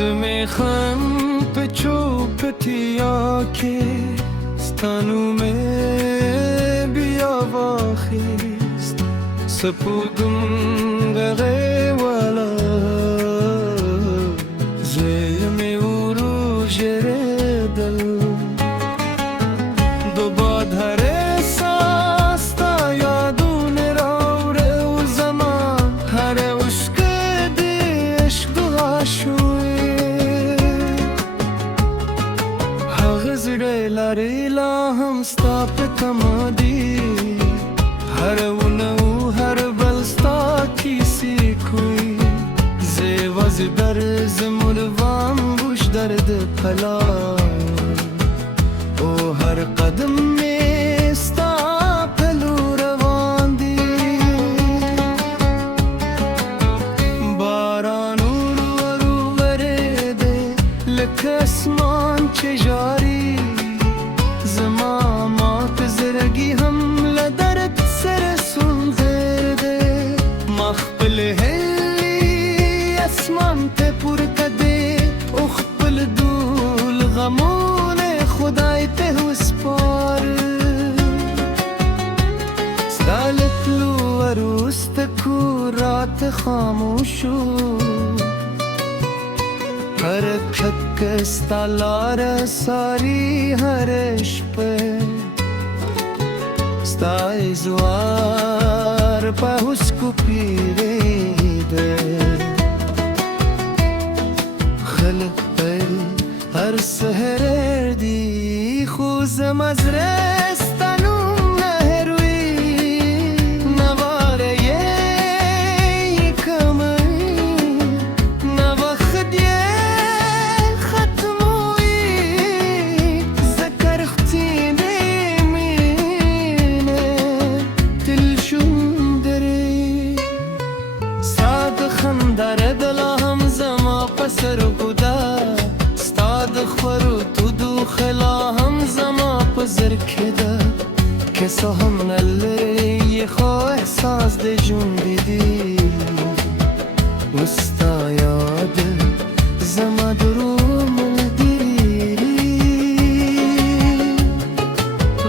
میخوام به چوبتی که ستانومه بیا واخیست سپودم غره والا زیمی او رو جره دل دو باد هر احساس تا یادون راوره و زمان هر عشق دی عشق دو عاشوی زړه لارې لا هم ستا په تمه دي هر ونو هر بل ستا کیسې کوي زه یوازې درځم روان بوش درد پلا او هر قدم مې ستا په لور روان دي باران ورو ورېدی لکه اسمان چې جاري زرگی هم لدرد سر سنزر ده مخبل هلی اسمان ته پورته ده اخبل دول غمون خدای ته وسپار ستالت لو وروست کورات خاموشو حرکت کستالار ساری هرش په ستا ازوار په حسکو پیریده خلق پر هر سهر دی خوزم از رستانون نهروی نواره یه کمی نوخد یه ختموی ذکر ختینه خندر دلا هم زما پسر بودا ستاد خورو تو دو خلا هم زما پزر کده کسا هم نلری خو احساس ده جون بیدی مستا یاد زما درو من دیری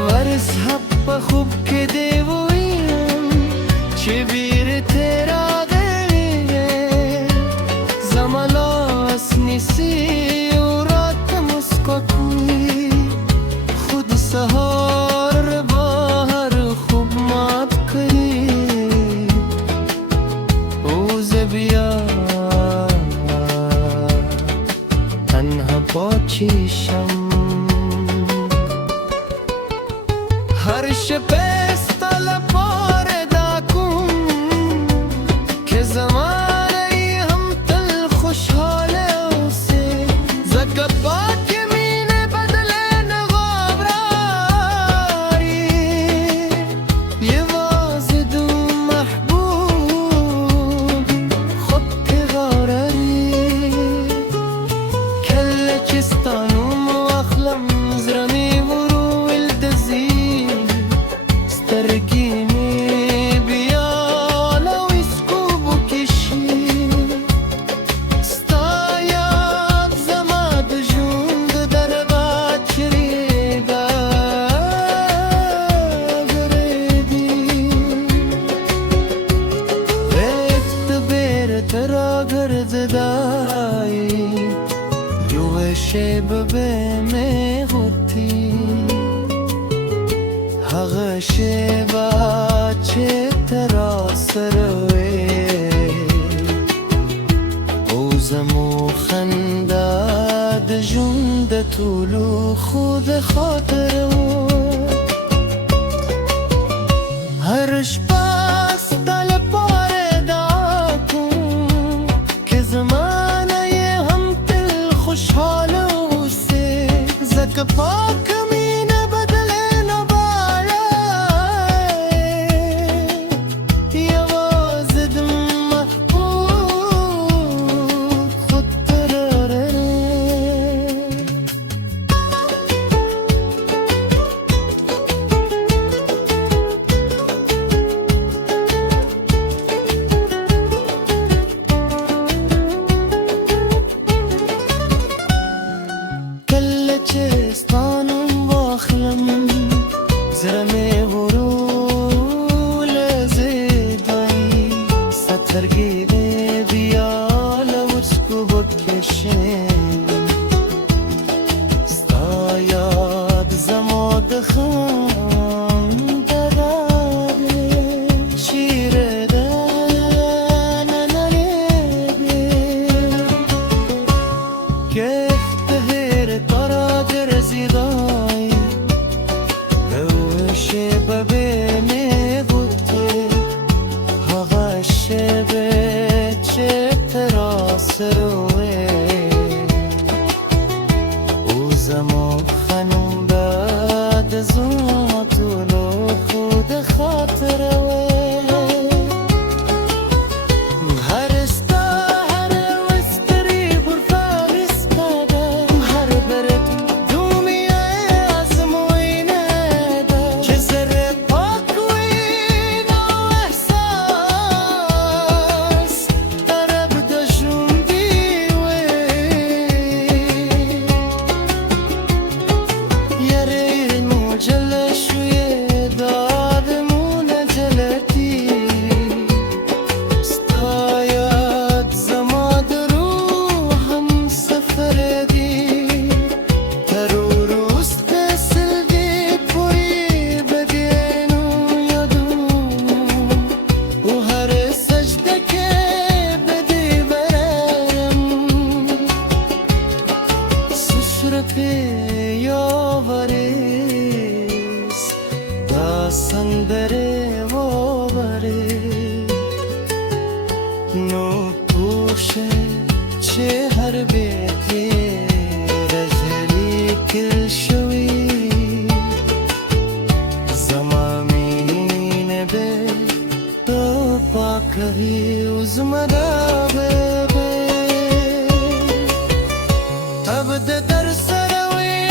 ورس حب خوب کده ویم چه بیر تیرا نیسی و رات مسکوی خود سهار باهر خوب مات کری اوز بیا تنها با چیشم هر شپست لپار داکن که زمان شب به میغوتی هغه شبا چه ترا سروی او زمو خنده د ژوند طولو خود خاطر هر شپه ستا لپاره دعا کوم که زمانه هم تل خوشحاله اوسې ځکه پاک مینه بدله نه باید یوازې د محبوب خود تراره دکشیم ستا یاد زما دخم دراده چیره دننره گفت هر تارا در زیدای روش ببینه بوده هوا شبه چه تراس روه او زمان خانم بعد زمان طولو خود خاطره هر استا هر وستری بر فارس کده هر برد دنیا از موینه ده که زره پاک وین و احساس طرب دشون دیوه یره مجله شویه دادمون جلتی ستایت زما درو هم سفر دی ترو روست سلگی پوی بدینو یادو و هر سجده که بدی برم سشرفی یاوریس داستان داره و بره نو پوشه چه هر بیتی رجلی کل شوی زمامین به تو پاکوی وزمدا به تب ده در سروی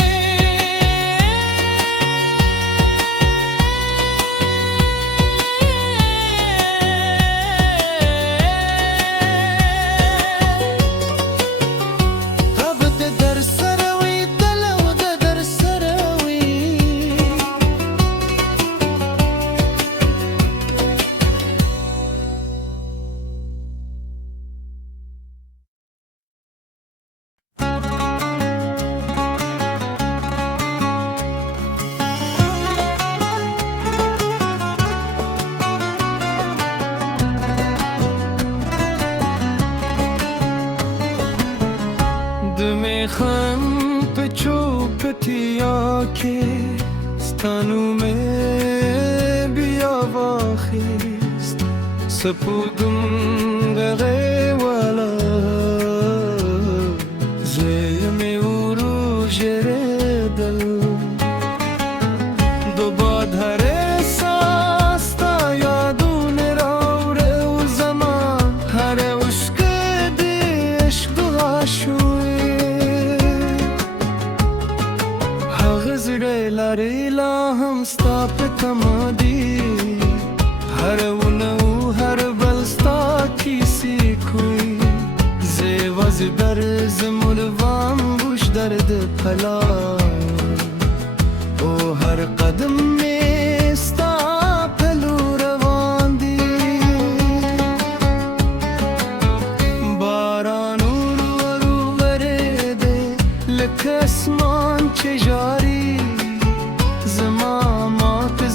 تب ده در سروی دلو ده در سروی میخوام به چوپتیا که ستانومه بیا واخیست سپودم غره والا زیمی او رو جره دل دو باد هر احساس تا یادون رو رو زمان هر عشق دی عشق دو عاشوی زړه لري لا هم ستا په تمه دي هر ونه هر بل ستا کیسې کوي زه یوازې درځم ولوام بوش درد پلا او هر قدم مې ستا په لور روان دي باران ورو ورېدی لکه اسمان چې جاري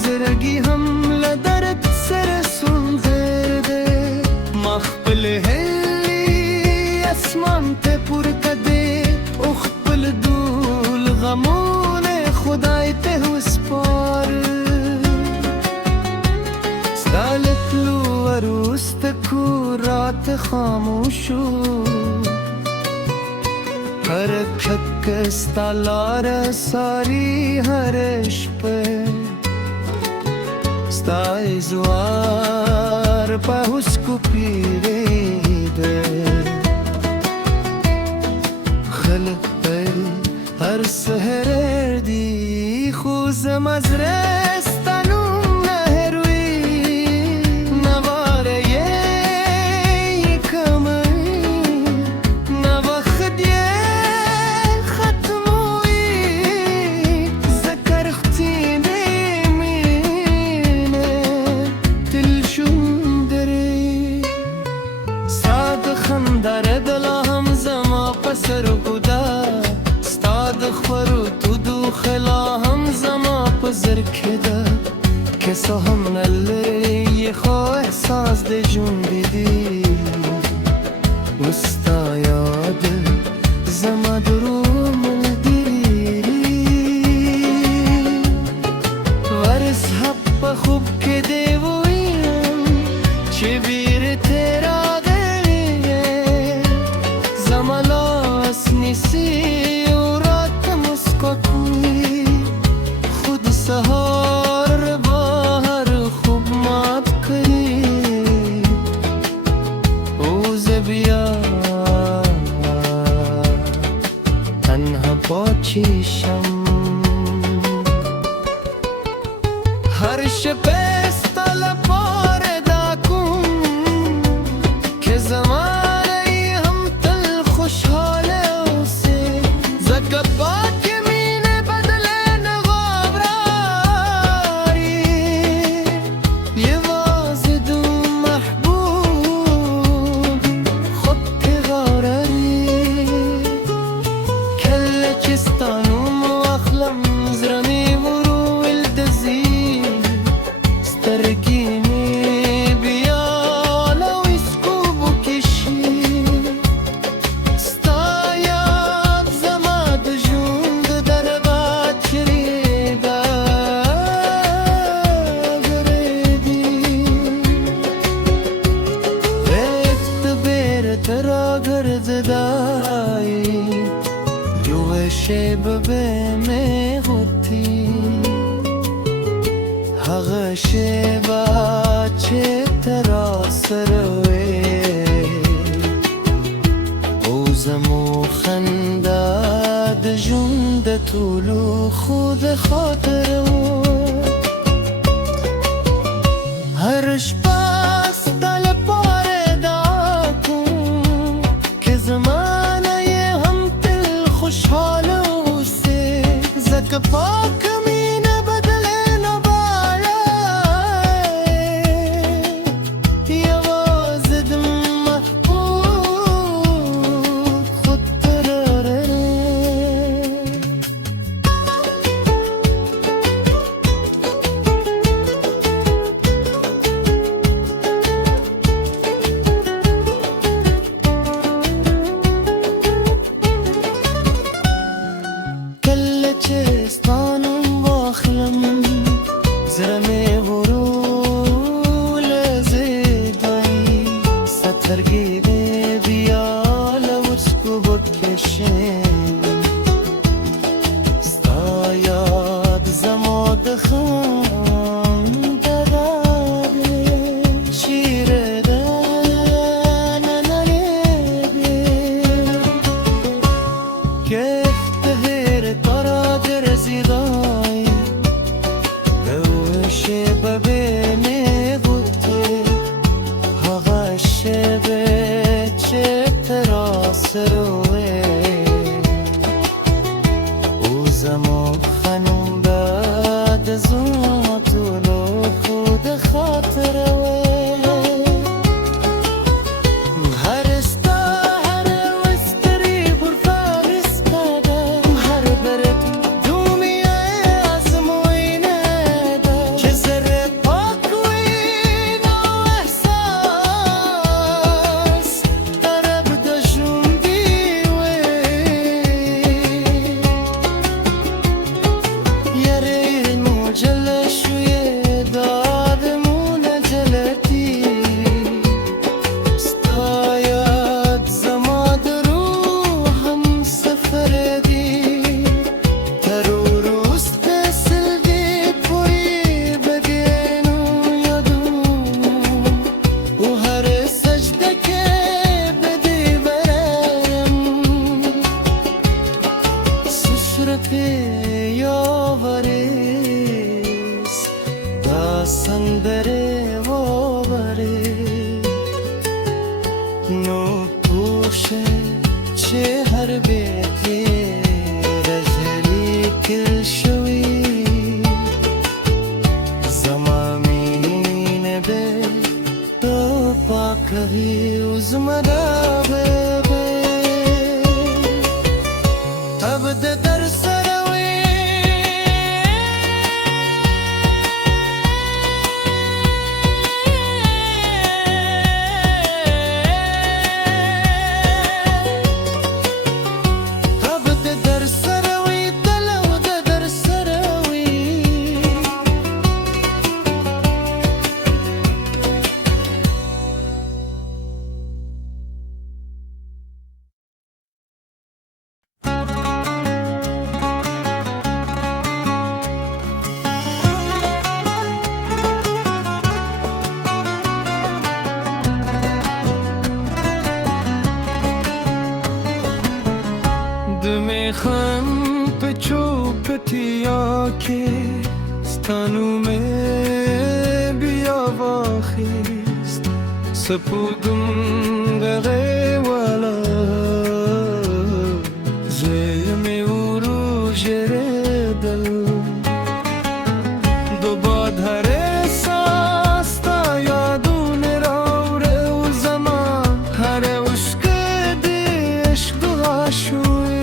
زرگی هم لدرد سر سنزر ده مخبل هلی اسمان ته پور کده اخبل دول غمون خدای ته وسپار ستالت لو وروست کورات خاموشو حرکت کستالار ساری هرش په ستا ازوار په حسکو پیریده خلق پر هر سهر دی خوزم از رستانون نهروی نواره کمی نوخد ختموی ذکر ختینه در دل هم زما پسر بوده ستاد خورو تو دو خلا هم زما پزر کده کسا هم نلری خواه احساس ده جون بیدی مستا یاد زما درو من دیری ورس حب خوب که دیویم چه بیر تیرا دلیه زما لاس نیسی و رات مسکا کوی خود سهار باهر خوب مات کری اوز بیا تنها با چیشم هر شپست لپار داکون که زمانه هم تل خوشحاله اوسه زکت باک مینه بدل نغابراری یه وازدو محبوب خود تغارری کل چستانو واخلم زرمی ورو الدزی سترگینی بیالا و اسکوبو کشی ستایاد زما دجوند در بات کریبا گردی وقت بیر ترا گرددائی جو شب به میخوتی هغه شیبا چه ترا سروی او زمو خنده د ژوند طولو خود خاطر هر شپه ستا لپاره دعا کوم که زمانه هم تل خوشحاله اوسه زکه پاک مینه بدل نباله یوازد محبوب خود تراره کل چستانم واخلم زرمه ورو لزیدایی سترگی بیال وسکو بکشیم ستایاد زما دخم دراده شیر دن نریده کفت هیر تارا در زیدایی دوش ببینی بوده هغه شب چه ترا سروی او زمو خانم بعد زما طولو خود خاطر هر استا هر وستری بر فارس کدم هر برد دومیه از موینه ده که زره پاک وین و احساس طرب دشون دیوه یره مجله شویه دادمون جلتی ستایاد زما درو هم سفر دی ترو روست سلدی پوی بدینو یادو و هر سجده که بدی برم سسرتی یاوریس داستان بره و بره نو پوشه چه هر بیتی رجلی کل شوی زمامین به تو پاکوی و زمدا به मेखम पे चौपटिया के stanů में بیاواخیست سپودم غره والا زمی او رو جردل دو باد هر احساس تا یادون راوره و زمان هر عشق دی عشق دو عاشوی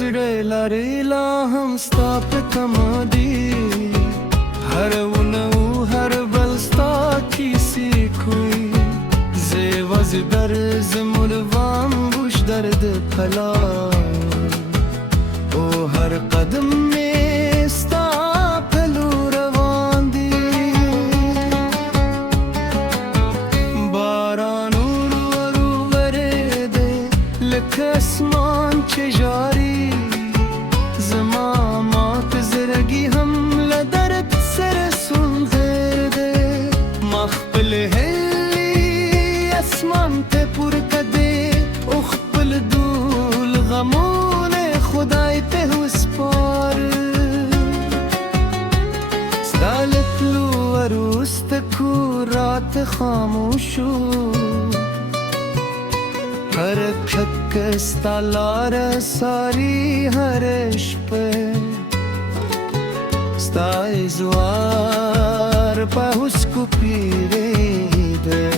زړه لري لا هم ستا په تمه دي هر ونو هر بل ستا کیسې کوي زه یوازې درځم روان بوش درد پلا او هر قدم مې ستا په لور روان دي باران ورو ورېدی لکه اسمان چې جاري زرگی هم لدرت سر سنزر ده مخبل هلی اسمان ته پور کده اخبل دول غمون خدای ته وسپار ستالت لو وروست کورات خاموشو حرکت استالار ساری هرش په ستا ازوار په حسکو پیریده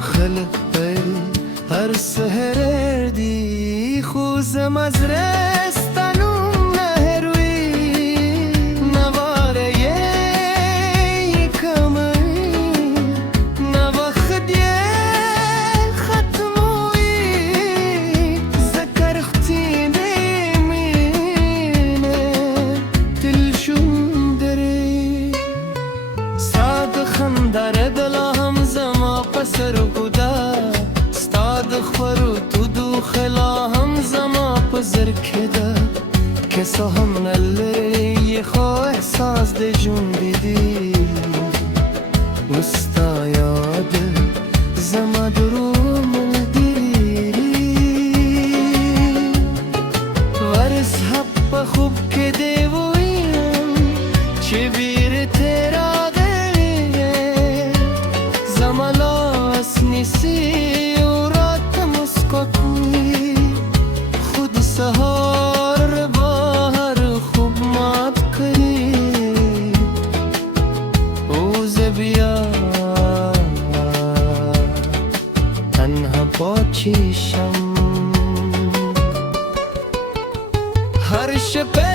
خلق پر هر سهر دی خوزم از رستانون نهروی نواره یه کمی نوخد یه ختموی ذکر ختینه خندر دلا هم زما پسر بودا ستاد خورو تو دو خلا هم زما پزر کده کسا هم نلری خواه احساس ده جون بیدی مستا یاد زما درو من دیری ورس حب خوب کده ویم چه بیر تیرا نیسی و رات مسکوی خود سهار باهر خوب مات کری اوز بیا تنها پاچیشم هر شب